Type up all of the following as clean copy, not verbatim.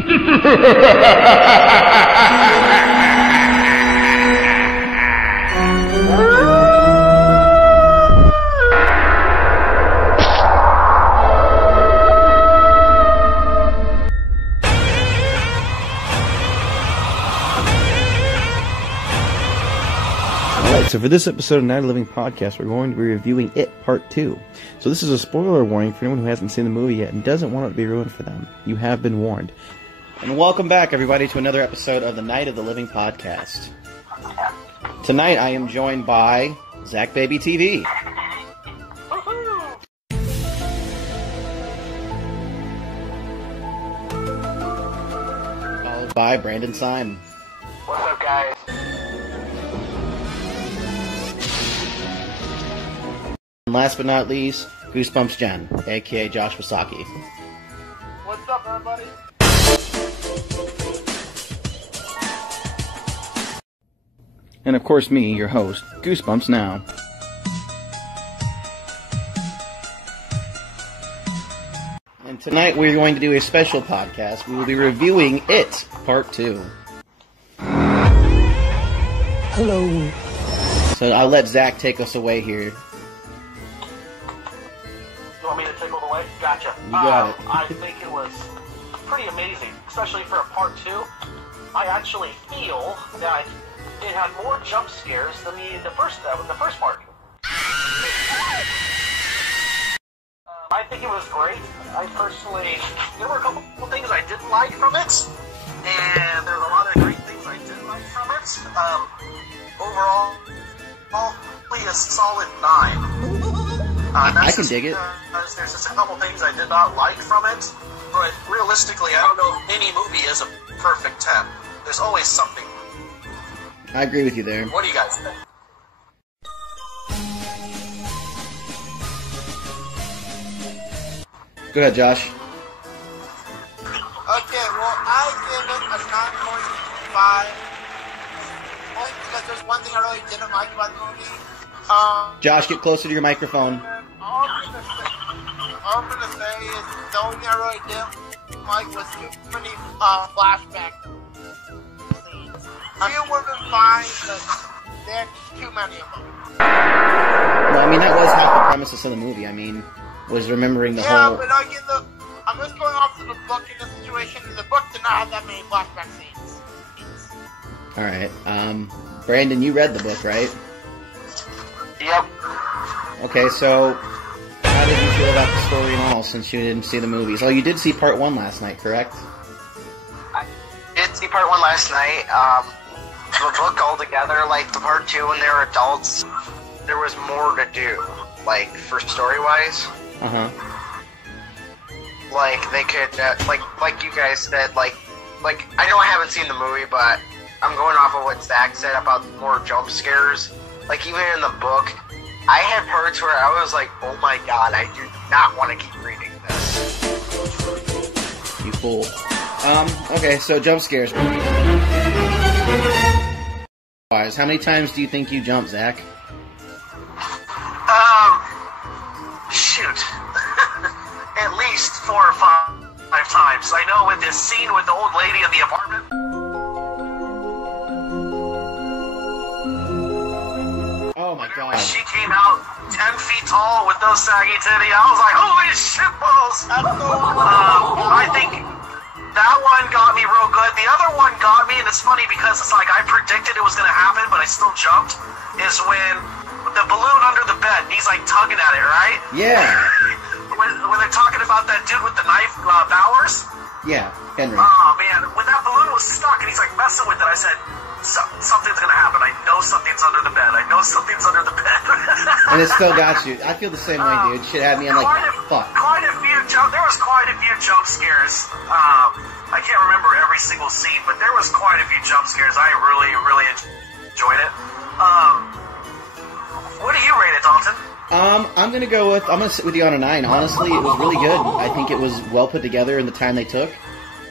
So for this episode of Night of the Living Podcast, we're going to be reviewing It Part 2. So this is a spoiler warning for anyone who hasn't seen the movie yet and doesn't want it to be ruined for them. You have been warned. And welcome back, everybody, to another episode of the Night of the Living Podcast. Tonight I am joined by Zach Baby TV. Followed by Brandon Sime. What's up, guys? And last but not least, Goosebumps Jen, aka Josh Wasaki. What's up, everybody? And of course me, your host, Goosebumps Now. And tonight we're going to do a special podcast. We will be reviewing It Part 2. Hello. So I'll let Zach take us away here. You want me to take all the way? Gotcha. You got it. I think it was pretty amazing, especially for a part 2. I actually feel that it had more jump scares than the first part. I think it was great. I personally, there were a couple of things I didn't like from it, and there's a lot of great things I did like from it. Overall, probably a solid 9. I can dig it. There's just a couple things I did not like from it, but realistically, I don't know if any movie is a perfect 10. There's always something. I agree with you there. What do you guys think? Go ahead, Josh. Okay, well, I give it a 9.5. Only because there's one thing I really didn't like about the movie. Josh, get closer to your microphone. All I'm gonna say is the only thing I really didn't like was too many flashback scenes. Few would have been fine, but there's too many of them. Well, I mean, that was half the premises of the movie. I mean, was remembering the whole... Yeah, but I'm just going off of the book in this situation. The book did not have that many flashback scenes. Alright, Brandon, you read the book, right? Yep. Okay, so how did you feel about the story and all, since you didn't see the movies? Oh, you did see part 1 last night, correct? I did see part 1 last night. The book altogether, like the part 2 when they were adults, there was more to do, like, for story-wise. Uh-huh. Like, they could, like you guys said, like, I know I haven't seen the movie, but I'm going off of what Zach said about more jump scares. Like, even in the book, I had parts where I was like, oh my god, I do not want to keep reading this. You fool. Okay, so jump scares. How many times do you think you jumped, Zach? Shoot. At least 4 or 5 times. I know with this scene with the old lady in the apartment. Oh my god. She came out 10 feet tall with those saggy titties. I was like, holy shit balls! I think that one got me real good. The other one got me, and it's funny because it's like I predicted it was going to happen, but I still jumped, is when the balloon under the bed, and he's like tugging at it, right? Yeah. when they're talking about that dude with the knife, Bowers? Yeah, Henry. Oh man, when that balloon was stuck and he's like messing with it, I said, something's gonna happen. I know something's under the bed. I know something's under the bed. And it still got you. I feel the same way, dude. Shit had me, I'm like, fuck. There was quite a few jump scares. I can't remember every single scene, but there was quite a few jump scares. I really, really enjoyed it. What do you rate it, Dalton? I'm gonna sit with you on a 9. Honestly, it was really good. I think it was well put together in the time they took.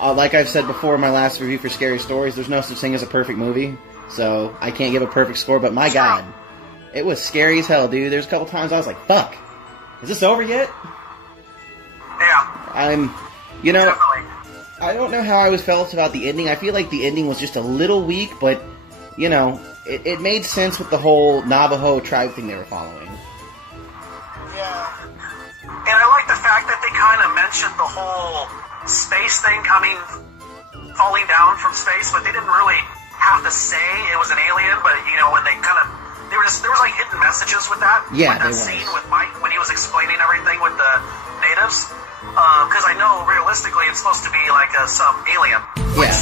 Like I've said before in my last review for Scary Stories, there's no such thing as a perfect movie, so I can't give a perfect score, but my god, it was scary as hell, dude. There's a couple times I was like, fuck, is this over yet? Yeah. You know, definitely. I don't know how I was felt about the ending. I feel like the ending was just a little weak, but, you know, it made sense with the whole Navajo tribe thing they were following. Yeah. And I like the fact that they kind of mentioned the whole space thing falling down from space, but they didn't really have to say it was an alien, but, you know, when they kind of, there was like hidden messages with that. Yeah, with that scene with Mike when he was explaining everything with the natives. Because I know realistically it's supposed to be like some alien. Which,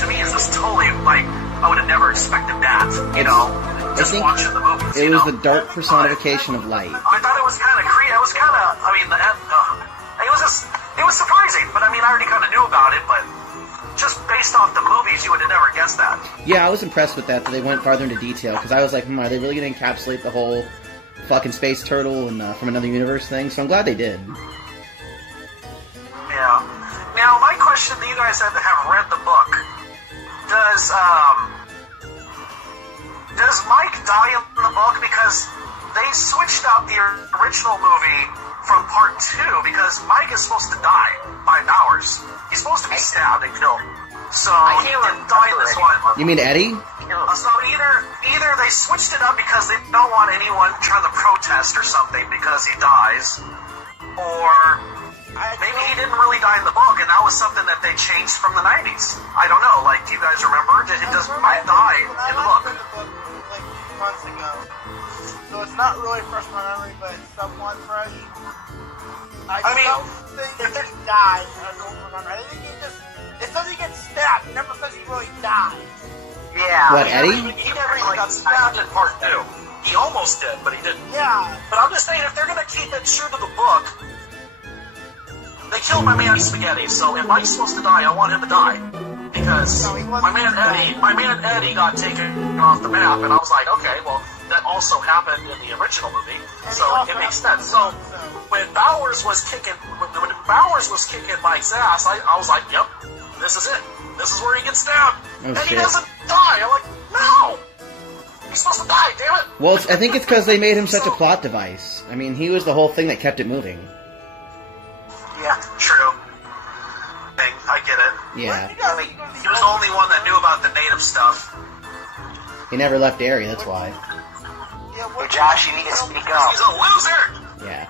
to me, is just totally like, I would have never expected that, you know, just watching the movies. It was the dark personification of light. I thought it was kind of creepy. It was kind of, I mean, it was surprising, but I mean, I already kind of knew about it, but just based off the movies, you would have never guessed that. Yeah, I was impressed with that they went farther into detail, because I was like, are they really going to encapsulate the whole fucking space turtle and from another universe thing? So I'm glad they did. Yeah. Now, my question to you guys that have read the book, does Mike die in the book? Because they switched out the original movie from part 2, because Mike is supposed to die by Bowers. He's supposed to be stabbed and killed. So he didn't die in this one. You mean Eddie? So either they switched it up because they don't want anyone trying to protest or something because he dies, or maybe he didn't really die in the book, and that was something that they changed from the 90s. I don't know. Like, do you guys remember? Does Mike die in the book? Like 2 months ago. So it's not really fresh in my memory, but it's somewhat fresh. I don't think he died. I don't remember. I think it says he gets stabbed. It never says he really died. Yeah. What, Eddie? He never even got stabbed in part 2. He almost did, but he didn't. Yeah. But I'm just saying, if they're going to keep it true to the book, they killed my man Spaghetti, so if Mike's supposed to die, I want him to die. Because my man Eddie got taken off the map, and I was like, okay, well, that also happened in the original movie, so it makes sense. So when Bowers was kicking Mike's ass, I was like, yep, this is it. This is where he gets stabbed. And he doesn't die. I'm like, no! He's supposed to die, damn it! Well, I think it's because they made him such a plot device. I mean, he was the whole thing that kept it moving. Yeah, true. I get it. Yeah. I mean, he was the only one that knew about the native stuff. He never left area, that's why. Hey, Josh, you need to speak up. He's a loser! Yeah.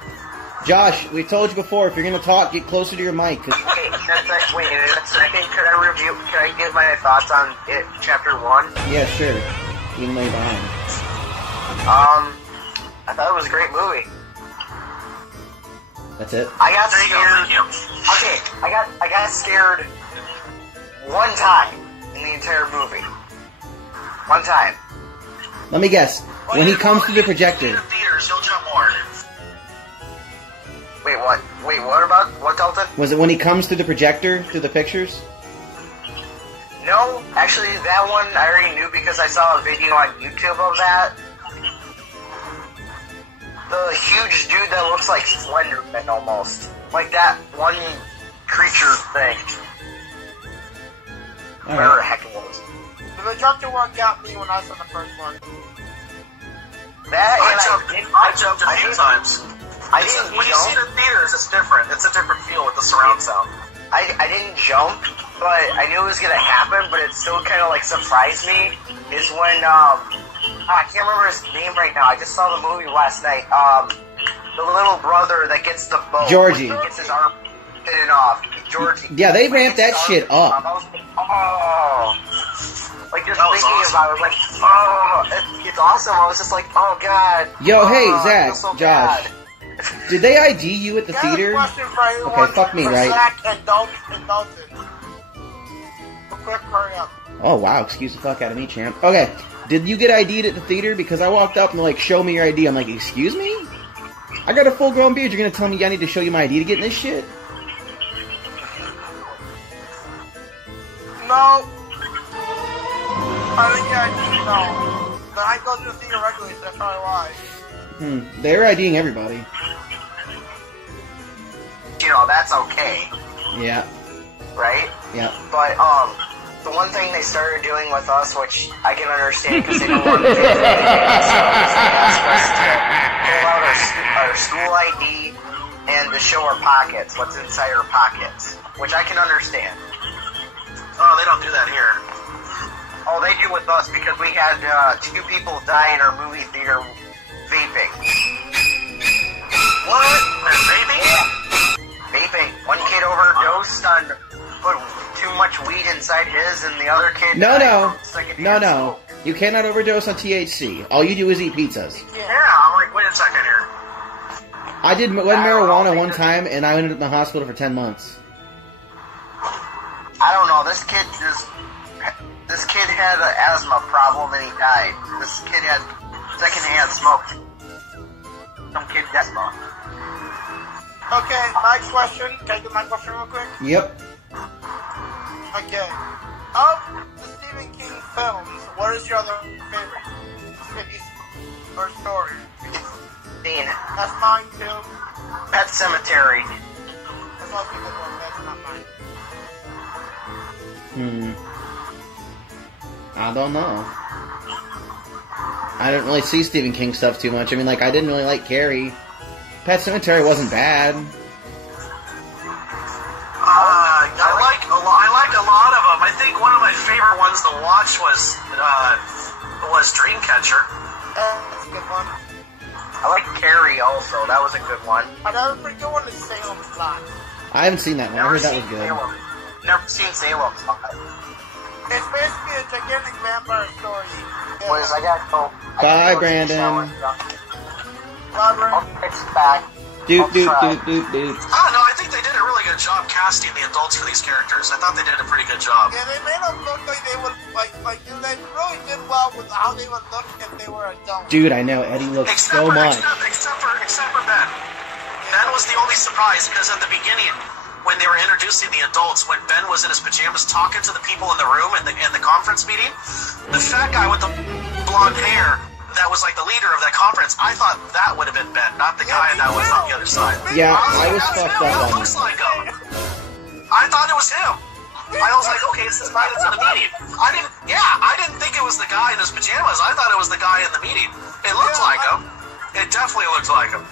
Josh, we told you before, if you're going to talk, get closer to your mic. Okay, wait a second. Could I give my thoughts on it, chapter 1? Yeah, sure. You can lay behind. I thought it was a great movie. That's it? I got scared. Okay, I got scared one time in the entire movie. One time. Let me guess. When he comes through the projector. Theaters, you'll jump more. Wait, what? Wait, what, Dalton? Was it when he comes through the projector, through the pictures? No, actually, that one I already knew because I saw a video on YouTube of that. The huge dude that looks like Slenderman almost. Like that one creature thing. Whatever the heck it was. The projector one got me when I saw the first one. I jumped a few times. When you see it in theaters, it's different. It's a different feel with the surround sound. I didn't jump, but I knew it was gonna happen, but it still kind of like surprised me, is when, I can't remember his name right now, I just saw the movie last night, the little brother that gets the boat. Georgie. He gets his arm fitted off. Georgie. Yeah, they ramped that shit up. I was like, oh. Like, just thinking about it, like, oh, it's awesome. I was just like, oh, God. Yo, hey, I Zach, feel so Josh. bad. Did they ID you at the theater? Okay, fuck me, right? Zach and Dalton. Quick, hurry up. Oh, wow, excuse the fuck out of me, champ. Okay, did you get ID'd at the theater? Because I walked up and they're like, show me your ID. I'm like, excuse me? I got a full-grown beard. You're gonna tell me I need to show you my ID to get in this shit? No. I think ID, no. But I go to the theater regularly, so that's probably why. They're IDing everybody. You know, that's okay. Yeah. Right? Yeah. But, the one thing they started doing with us, which I can understand because they don't want to do it, they asked us to pull out our school ID and to show our pockets, what's inside our pockets, which I can understand. Oh, they don't do that here. Oh, they do with us because we had 2 people die in our movie theater vaping. What? They're vaping? Vaping. One kid overdosed on put too much weed inside his, and the other kid No. smoke. You cannot overdose on THC. All you do is eat pizzas. Yeah, I'm like, wait a second here. I did marijuana one time, and I ended up in the hospital for 10 months. I don't know. This kid had an asthma problem and he died. This kid had secondhand smoke. Some kid dead smoke. Okay, my question. Can I get my question real quick? Yep. Okay. Of the Stephen King films, what is your other favorite cities or story? Dean. That's mine too. Pet Cemetery. That's also a good one. That's not mine. I don't know. I didn't really see Stephen King stuff too much. I mean, like, I didn't really like Carrie. Pet Cemetery wasn't bad. I like a lot of them. I think one of my favorite ones to watch was Dreamcatcher. That's a good one. I like Carrie also. That was a good one. Another pretty good one is Salem's Lot. I haven't seen that one. I heard that was good. Never seen Salem's Lot. It's basically a gigantic vampire story. Boys, I gotta go. Bye, Brandon. Robert. It's back. Doot. I don't know, I think they did a really good job casting the adults for these characters. I thought they did a pretty good job. Yeah, they made them look like they would, they really did well with how they would look if they were adults. Dude, I know. Eddie looks so much. Except for Ben. Ben was the only surprise, because at the beginning, when they were introducing the adults, when Ben was in his pajamas talking to the people in the room in the conference meeting, the fat guy with the blonde hair that was like the leader of that conference, I thought that would have been Ben, not the guy that was on the other side. Yeah, I was fucked up on looks like him. I thought it was him. I was like, okay, it's this guy that's in the meeting. I didn't think it was the guy in his pajamas. I thought it was the guy in the meeting. It looked like him. It definitely looked like him.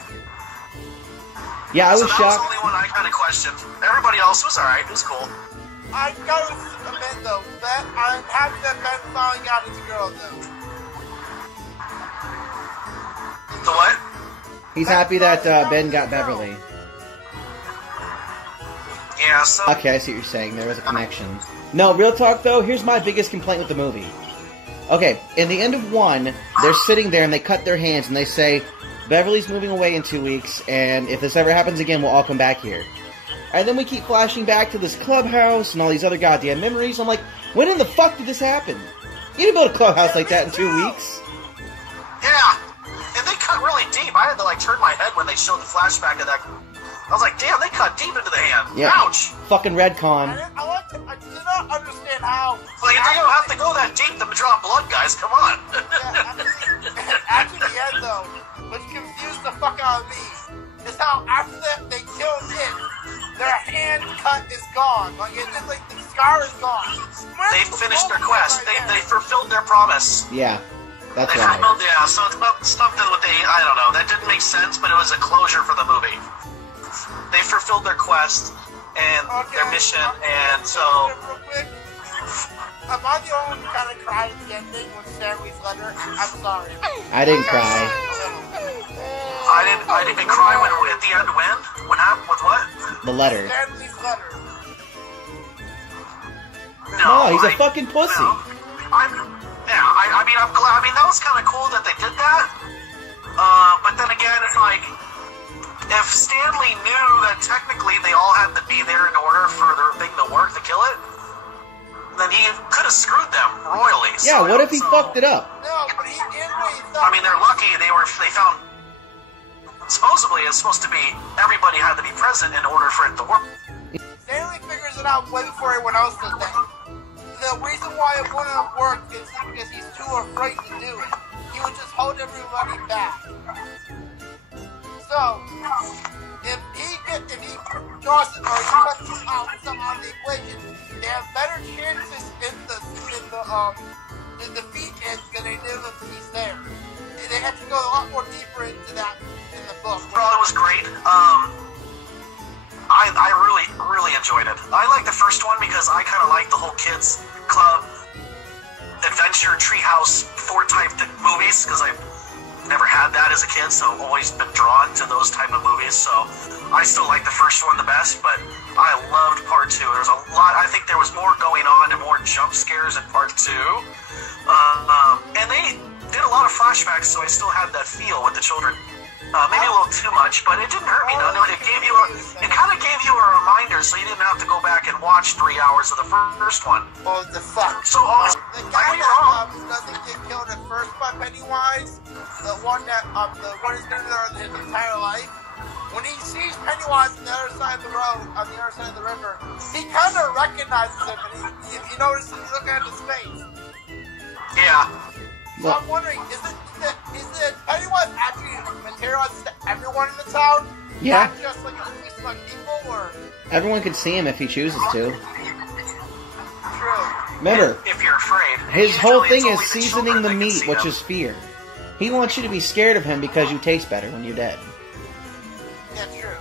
Yeah, I was so that shocked. was the only one I kind of questioned. Everybody else was alright. It was cool. I gotta admit though, that I'm happy that Ben finally got his girl though. The what? He's happy that Ben got Beverly. Yeah, so... Okay, I see what you're saying. There was a connection. No, real talk though, here's my biggest complaint with the movie. Okay, in the end of 1, they're sitting there and they cut their hands and they say, Beverly's moving away in 2 weeks, and if this ever happens again, we'll all come back here. And then we keep flashing back to this clubhouse and all these other goddamn memories. I'm like, when in the fuck did this happen? You didn't build a clubhouse like that in 2 weeks. Yeah, and they cut really deep. I had to like turn my head when they showed the flashback of that. I was like, damn, they cut deep into the hand. Yeah. Ouch. Fucking retcon. I do not understand how. Like, you don't have to go that deep to draw blood, guys. Come on. After the end, though, which confused the fuck out of me, is how after that they killed him, their hand cut is gone. Like, it's just like the scar is gone. They finished their quest. They fulfilled their promise. Yeah, that's They right. fulfilled, yeah, so it's something with I don't know, that didn't make sense, but it was a closure for the movie. They fulfilled their quest and their mission, and so... Real quick, am I the only one who kind of cried at the ending with Stanley's letter? I'm sorry. I didn't cry. I didn't cry when at the end. When happened with what? The letter. Stanley's letter. No, he's a fucking pussy. No. I mean, I'm glad. I mean, that was kind of cool that they did that. But then again, it's like, if Stanley knew that technically they all had to be there in order for their thing to work to kill it, then he could have screwed them royally. Yeah, so, what if he fucked it up? No, but he did what he thought. I mean, they're lucky they found. Supposedly, it's supposed to be everybody had to be present in order for it to work. Stanley figures it out way before everyone else does that. The reason why it wouldn't have worked is because he's too afraid to do it. He would just hold everybody back. So, if he draws it or he cuts some out of the equation, they have better chances in the defeat end than they do if he's there. They have to go a lot more deeper into that in the book. Well, it was great. I really enjoyed it. I liked the first one because I kind of liked the whole kids club, adventure, treehouse, fort type movies, because I've never had that as a kid, so I've always been drawn to those type of movies. So I still like the first one the best, but I loved part 2. There's a lot. I think there was more going on and more jump scares in part 2. And they did a lot of flashbacks, so I still had that feel with the children. Maybe a little too much, but it didn't hurt me. No, it gave you it kind of gave you a reminder, so you didn't have to go back and watch 3 hours of the first one. Oh, the fuck. So The guy that doesn't get killed at first by Pennywise, the one who's been there his entire life, when he sees Pennywise on the other side of the road, on the other side of the river, he kind of recognizes him, and he notices he's looking at his face. Yeah. So I'm wondering, is it Pennywise actually materialized to everyone in the town? Yeah. Not just like a few select people, or? Everyone can see him if he chooses to. True. Remember, If you're afraid. his whole Usually thing it's is only the seasoning children the that can meat, see which him. is fear. He wants you to be scared of him because you taste better when you're dead. Yeah, true.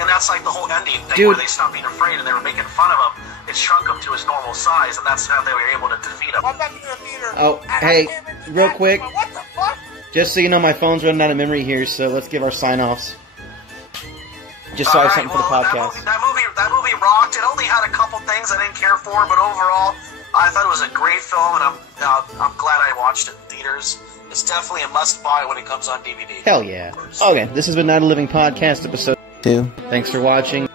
And that's like the whole ending thing, Dude. where they stopped being afraid and they were making fun of him. It shrunk him to his normal size, and that's how they were able to defeat him. Went back into the theater. Oh, and I hey, came into real that, quick. What the fuck? Just so you know, my phone's running out of memory here, so let's give our sign-offs. Just so I have something for the podcast. That movie rocked. It only had a couple things I didn't care for, but overall, I thought it was a great film, and I'm glad I watched it in theaters. It's definitely a must-buy when it comes on DVD. Hell yeah. Okay, this has been Night of Living Podcast, episode 2. Thanks for watching.